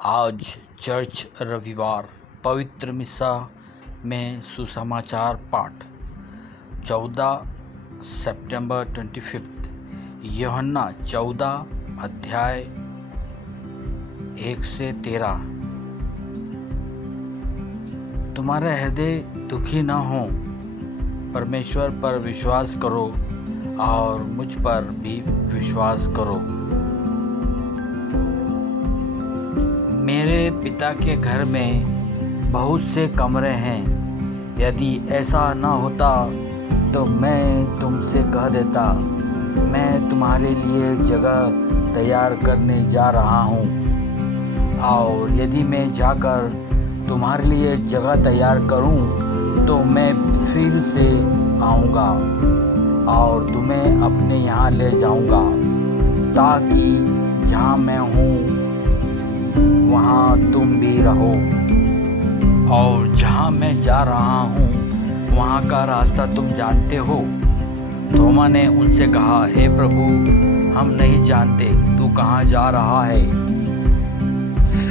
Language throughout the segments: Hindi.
आज चर्च रविवार पवित्र मिसा में सुसमाचार पाठ 14 सितंबर 25 यूहन्ना 14 अध्याय 1 से 13। तुम्हारा हृदय दुखी न हो, परमेश्वर पर विश्वास करो और मुझ पर भी विश्वास करो। मेरे पिता के घर में बहुत से कमरे हैं। यदि ऐसा न होता तो मैं तुमसे कह देता, मैं तुम्हारे लिए जगह तैयार करने जा रहा हूँ। और यदि मैं जाकर तुम्हारे लिए जगह तैयार करूँ तो मैं फिर से आऊँगा और तुम्हें अपने यहाँ ले जाऊँगा, ताकि जहाँ मैं हूँ वहाँ तुम भी रहो। और जहाँ मैं जा रहा हूँ वहाँ का रास्ता तुम जानते हो। थोमा ने उनसे कहा, हे प्रभु, हम नहीं जानते तू कहाँ जा रहा है,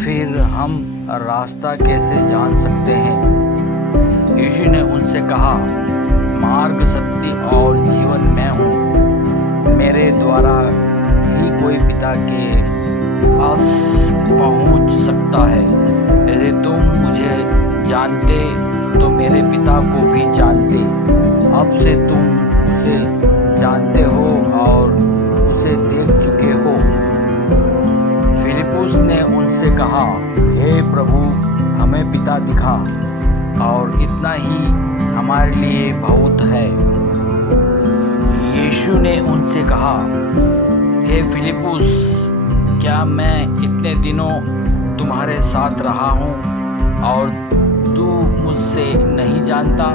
फिर हम रास्ता कैसे जान सकते हैं? यीशु ने उनसे कहा, मार्ग, सत्य और जीवन मैं हूँ। मेरे द्वारा ही कोई पिता के पास पहुँच सकता है। यदि तुम मुझे जानते तो मेरे पिता को भी जानते। अब से तुम उसे जानते हो और उसे देख चुके हो। फिलिप्पुस ने उनसे कहा, हे प्रभु, हमें पिता दिखा और इतना ही हमारे लिए बहुत है। यीशु ने उनसे कहा, हे फिलिप्पुस, क्या मैं इतने दिनों तुम्हारे साथ रहा हूँ और तू मुझसे नहीं जानता?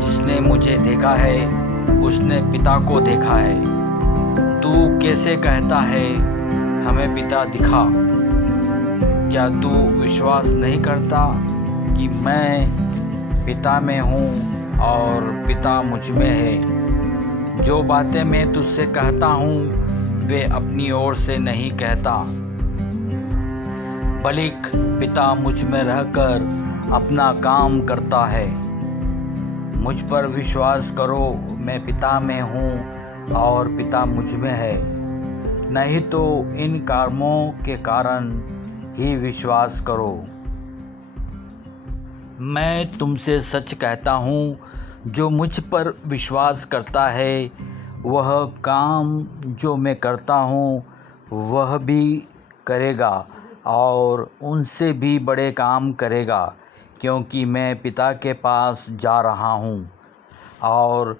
जिसने मुझे देखा है उसने पिता को देखा है। तू कैसे कहता है, हमें पिता दिखा? क्या तू विश्वास नहीं करता कि मैं पिता में हूँ और पिता मुझ में है? जो बातें मैं तुझसे कहता हूँ वे अपनी ओर से नहीं कहता, बल्कि पिता मुझ में रहकर अपना काम करता है। मुझ पर विश्वास करो, मैं पिता में हूँ और पिता मुझ में है। नहीं तो इन कर्मों के कारण ही विश्वास करो। मैं तुमसे सच कहता हूँ, जो मुझ पर विश्वास करता है वह काम जो मैं करता हूँ वह भी करेगा और उनसे भी बड़े काम करेगा, क्योंकि मैं पिता के पास जा रहा हूँ। और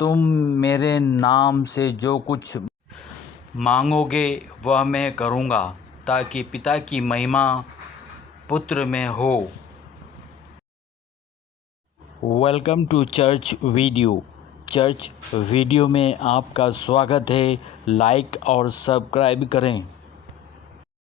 तुम मेरे नाम से जो कुछ मांगोगे वह मैं करूँगा, ताकि पिता की महिमा पुत्र में हो। वेलकम टू चर्च वीडियो में आपका स्वागत है। लाइक और सब्सक्राइब करें।